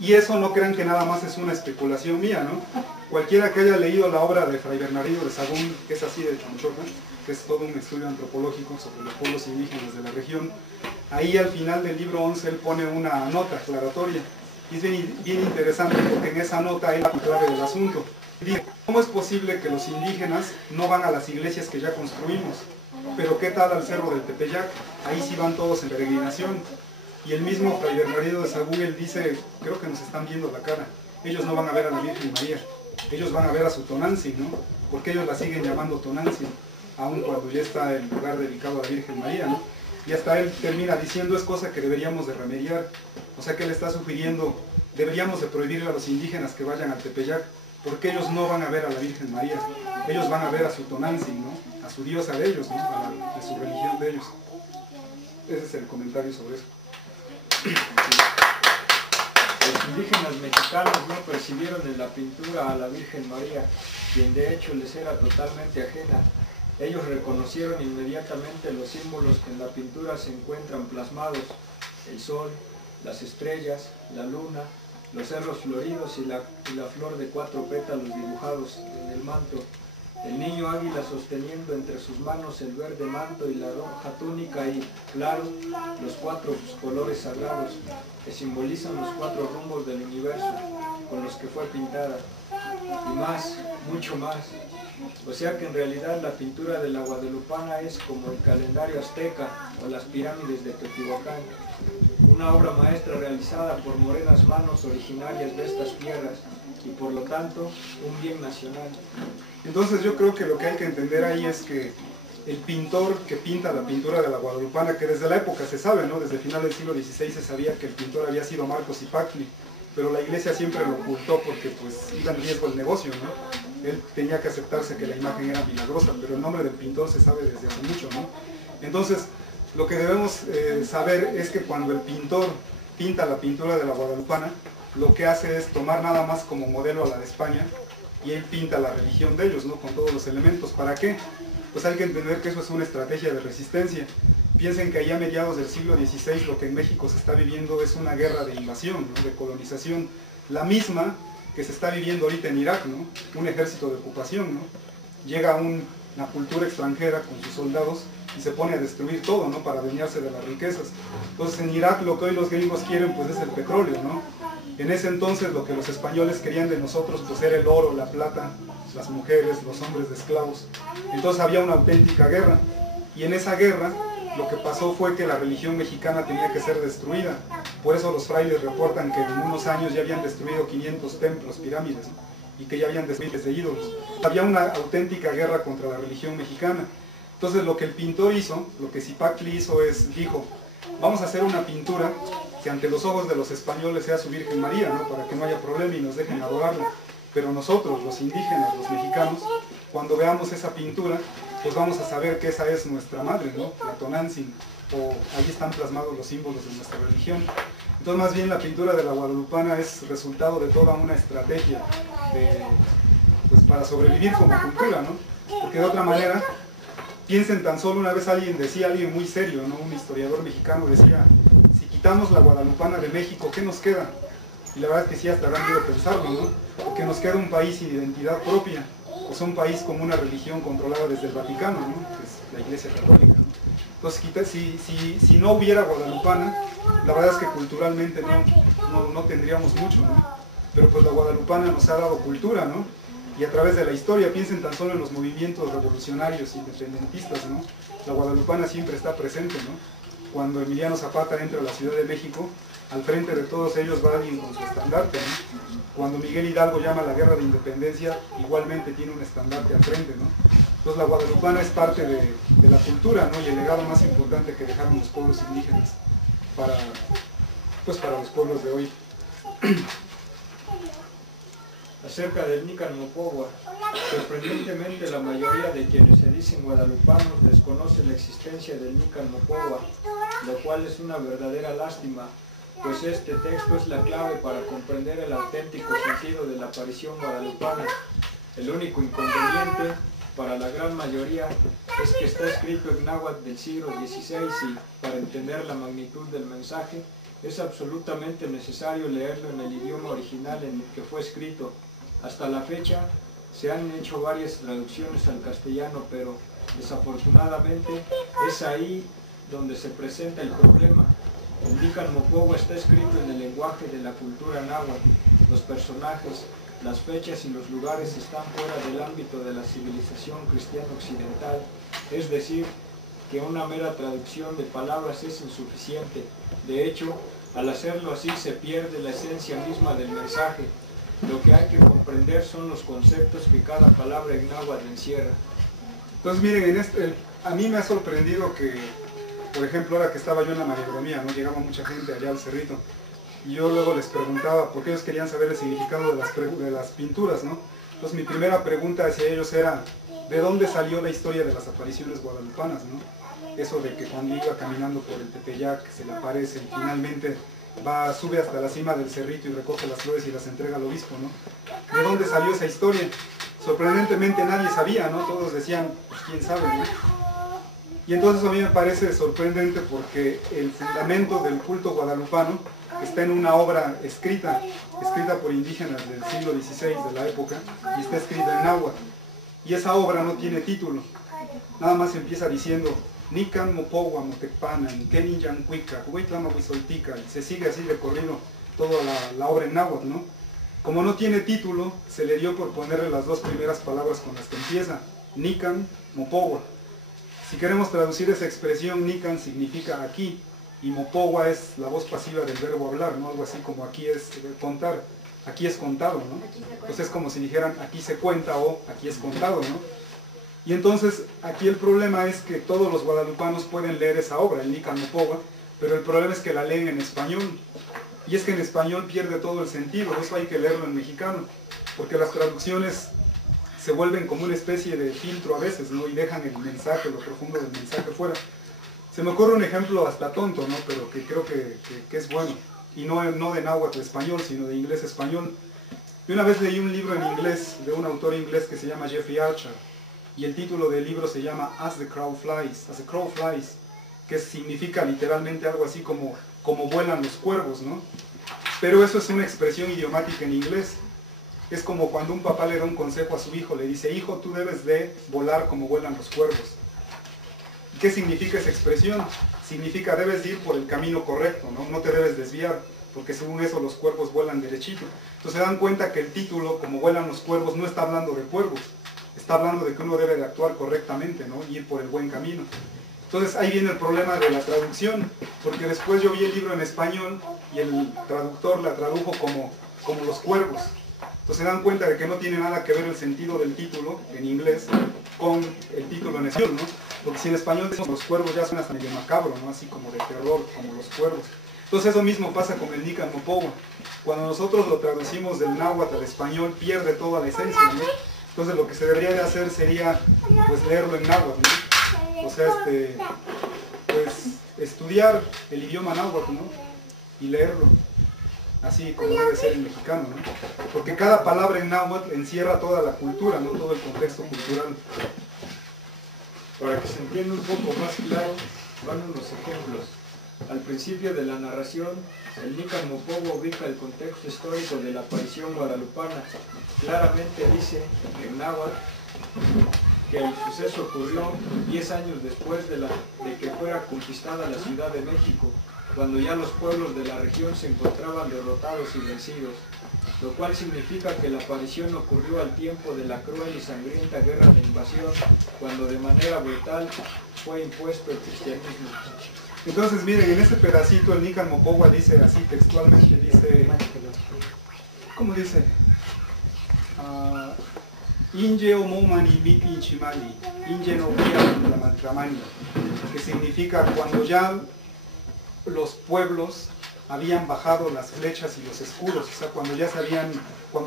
Y eso no crean que nada más es una especulación mía, ¿no? Cualquiera que haya leído la obra de Fray Bernardino de Sahagún, que es así de Chonchoca, que es todo un estudio antropológico sobre los pueblos indígenas de la región, ahí al final del libro 11 él pone una nota aclaratoria. Y es bien interesante porque en esa nota él da la clave del asunto. Dice, ¿cómo es posible que los indígenas no van a las iglesias que ya construimos? Pero ¿qué tal al cerro del Tepeyac? Ahí sí van todos en peregrinación. Y el mismo Fray Bernardino de Sahagún, él dice, creo que nos están viendo la cara, ellos no van a ver a la Virgen María, ellos van a ver a su Tonantzin, ¿no? Porque ellos la siguen llamando Tonantzin, aun cuando ya está el lugar dedicado a la Virgen María, ¿no? Y hasta él termina diciendo, es cosa que deberíamos de remediar. O sea que él está sugiriendo, deberíamos de prohibirle a los indígenas que vayan al Tepeyac, porque ellos no van a ver a la Virgen María, ellos van a ver a su Tonantzin, ¿no? A su diosa de ellos, ¿no? De su religión de ellos. Ese es el comentario sobre eso. Los indígenas mexicanos no percibieron en la pintura a la Virgen María, quien de hecho les era totalmente ajena. Ellos reconocieron inmediatamente los símbolos que en la pintura se encuentran plasmados: el sol, las estrellas, la luna, los cerros floridos y la flor de 4 pétalos dibujados en el manto. El niño águila sosteniendo entre sus manos el verde manto y la roja túnica y, claro, los 4 colores sagrados que simbolizan los 4 rumbos del universo con los que fue pintada. Y más, mucho más. O sea que en realidad la pintura de la guadalupana es como el calendario azteca o las pirámides de Teotihuacán. Una obra maestra realizada por morenas manos originarias de estas tierras y por lo tanto un bien nacional. Entonces yo creo que lo que hay que entender ahí es que el pintor que pinta la pintura de la guadalupana, que desde la época se sabe, ¿no? Desde el final del siglo XVI se sabía que el pintor había sido Marcos Cipactli, pero la iglesia siempre lo ocultó porque pues iba en riesgo el negocio, ¿no? Él tenía que aceptarse que la imagen era milagrosa, pero el nombre del pintor se sabe desde hace mucho, ¿no? Entonces, lo que debemos saber es que cuando el pintor pinta la pintura de la guadalupana, lo que hace es tomar nada más como modelo a la de España, y él pinta la religión de ellos, ¿no? Con todos los elementos. ¿Para qué? Pues hay que entender que eso es una estrategia de resistencia. Piensen que allá a mediados del siglo XVI lo que en México se está viviendo es una guerra de invasión, ¿no? De colonización, la misma que se está viviendo ahorita en Irak, ¿no? Un ejército de ocupación, ¿no? Llega una cultura extranjera con sus soldados y se pone a destruir todo, ¿no? Para adueñarse de las riquezas. Entonces en Irak lo que hoy los gringos quieren pues es el petróleo, ¿no? En ese entonces lo que los españoles querían de nosotros pues era el oro, la plata, las mujeres, los hombres de esclavos. Entonces había una auténtica guerra. Y en esa guerra lo que pasó fue que la religión mexicana tenía que ser destruida. Por eso los frailes reportan que en unos años ya habían destruido 500 templos, pirámides, ¿no? Y que ya habían destruido miles de ídolos. Había una auténtica guerra contra la religión mexicana. Entonces lo que el pintor hizo, lo que Cipactli hizo dijo, vamos a hacer una pintura que ante los ojos de los españoles sea su Virgen María, ¿no? Para que no haya problema y nos dejen adorarla. Pero nosotros, los indígenas, los mexicanos, cuando veamos esa pintura, pues vamos a saber que esa es nuestra madre, ¿no? La Tonantzin, o ahí están plasmados los símbolos de nuestra religión. Entonces más bien la pintura de la guadalupana es resultado de toda una estrategia pues para sobrevivir como cultura, ¿no? Porque de otra manera, piensen tan solo, una vez alguien muy serio, ¿no? Un historiador mexicano decía, si quitamos la guadalupana de México, ¿qué nos queda? Y la verdad es que sí, hasta dan miedo pensarlo, ¿no? Porque nos queda un país sin identidad propia, o sea, un país con una religión controlada desde el Vaticano, ¿no? Que es la Iglesia Católica, ¿no? Entonces, si no hubiera guadalupana, la verdad es que culturalmente no tendríamos mucho, ¿no? Pero pues la guadalupana nos ha dado cultura, ¿no? Y a través de la historia, piensen tan solo en los movimientos revolucionarios independentistas, ¿no? La guadalupana siempre está presente, ¿no? Cuando Emiliano Zapata entra a la Ciudad de México, al frente de todos ellos va alguien con su estandarte, ¿no? Cuando Miguel Hidalgo llama a la guerra de independencia, igualmente tiene un estandarte al frente, ¿no? Entonces la guadalupana es parte de la cultura, ¿no? Y el legado más importante que dejaron los pueblos indígenas para los pueblos de hoy. Acerca del Nican Mopogua, sorprendentemente la mayoría de quienes se dicen guadalupanos desconoce la existencia del Nican Mopogua, lo cual es una verdadera lástima, pues este texto es la clave para comprender el auténtico sentido de la aparición guadalupana. El único inconveniente para la gran mayoría es que está escrito en náhuatl del siglo XVI y, para entender la magnitud del mensaje, es absolutamente necesario leerlo en el idioma original en el que fue escrito. Hasta la fecha se han hecho varias traducciones al castellano, pero desafortunadamente es ahí donde se presenta el problema. El Nican Mopogua está escrito en el lenguaje de la cultura náhuatl. Los personajes, las fechas y los lugares están fuera del ámbito de la civilización cristiana occidental, es decir, que una mera traducción de palabras es insuficiente. De hecho, al hacerlo así se pierde la esencia misma del mensaje. Lo que hay que comprender son los conceptos que cada palabra en náhuatl encierra. Entonces miren, a mí me ha sorprendido que, por ejemplo, ahora que estaba yo en la mayordomía, ¿no? Llegaba mucha gente allá al cerrito, y yo luego les preguntaba, porque ellos querían saber el significado de las pinturas, ¿no? Entonces mi primera pregunta hacia ellos era, ¿de dónde salió la historia de las apariciones guadalupanas, ¿no? Eso de que cuando iba caminando por el Tepeyac se le aparece y finalmente sube hasta la cima del cerrito y recoge las flores y las entrega al obispo, ¿no? ¿De dónde salió esa historia? Sorprendentemente nadie sabía, ¿no? Todos decían, pues quién sabe, ¿no? Y entonces a mí me parece sorprendente porque el fundamento del culto guadalupano está en una obra escrita por indígenas del siglo XVI de la época, y está escrita en náhuatl. Y esa obra no tiene título, nada más empieza diciendo Nican Mopogua Motecpanan, Kenin Yancuica, Huitlama Huizoltica, y se sigue así de corrido toda la obra en náhuatl, ¿no? Como no tiene título, se le dio por ponerle las dos primeras palabras con las que empieza, Nican Mopogua. Si queremos traducir esa expresión, Nican significa aquí, y Mopogua es la voz pasiva del verbo hablar, ¿no? Algo así como aquí es contar, aquí es contado, ¿no? Entonces es como si dijeran aquí se cuenta o aquí es contado, ¿no? Y entonces aquí el problema es que todos los guadalupanos pueden leer esa obra, el Nican Mopogua, pero el problema es que la leen en español. Y es que en español pierde todo el sentido, eso hay que leerlo en mexicano, porque las traducciones se vuelven como una especie de filtro a veces, ¿no? Y dejan el mensaje, lo profundo del mensaje fuera. Se me ocurre un ejemplo hasta tonto, ¿no? Pero que creo que es bueno, y no de náhuatl español, sino de inglés español. Y una vez leí un libro en inglés de un autor inglés que se llama Jeffrey Archer, y el título del libro se llama As the Crow Flies, que significa literalmente algo así como vuelan los cuervos, ¿no? Pero eso es una expresión idiomática en inglés. Es como cuando un papá le da un consejo a su hijo, le dice, hijo, tú debes de volar como vuelan los cuervos. ¿Qué significa esa expresión? Significa debes ir por el camino correcto, ¿no? No te debes desviar, porque según eso los cuervos vuelan derechito. Entonces se dan cuenta que el título, como vuelan los cuervos, no está hablando de cuervos, está hablando de que uno debe de actuar correctamente, ¿no? Y ir por el buen camino. Entonces ahí viene el problema de la traducción, porque después yo vi el libro en español y el traductor la tradujo como los cuervos. Entonces se dan cuenta de que no tiene nada que ver el sentido del título en inglés con el título en español, ¿no? Porque si en español decimos los cuervos ya suena hasta medio macabro, ¿no? Así como de terror, como los cuervos. Entonces eso mismo pasa con el Nican Mopogua. Cuando nosotros lo traducimos del náhuatl al español pierde toda la esencia, ¿no? Entonces lo que se debería de hacer sería pues leerlo en náhuatl, ¿no? O sea, pues estudiar el idioma náhuatl, ¿no? Y leerlo, así como debe ser en mexicano, ¿no? Porque cada palabra en náhuatl encierra toda la cultura, ¿no? Todo el contexto cultural. Para que se entienda un poco más claro, van unos ejemplos. Al principio de la narración, el Nican Mopogua ubica el contexto histórico de la aparición guadalupana. Claramente dice en náhuatl que el suceso ocurrió 10 años después de que fuera conquistada la Ciudad de México, cuando ya los pueblos de la región se encontraban derrotados y vencidos, lo cual significa que la aparición ocurrió al tiempo de la cruel y sangrienta guerra de invasión, cuando de manera brutal fue impuesto el cristianismo. Entonces miren, en ese pedacito el Nican Mopogua dice así textualmente, dice, ¿cómo dice? Inje o momani miti chimali, inje no la mantramani, que significa cuando ya los pueblos habían bajado las flechas y los escudos, o sea, cuando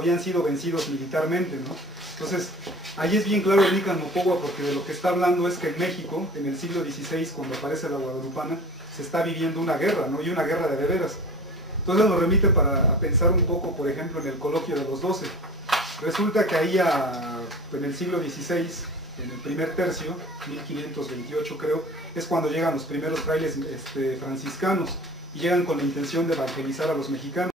habían sido vencidos militarmente, ¿no? Entonces, ahí es bien claro el Nican Mopogua, porque de lo que está hablando es que en México, en el siglo XVI, cuando aparece la guadalupana, se está viviendo una guerra, ¿no? Y una guerra de veras. Entonces nos remite a pensar un poco, por ejemplo, en el coloquio de los 12. Resulta que ahí en el siglo XVI, en el primer tercio, 1528 creo, es cuando llegan los primeros frailes franciscanos. y llegan con la intención de evangelizar a los mexicanos.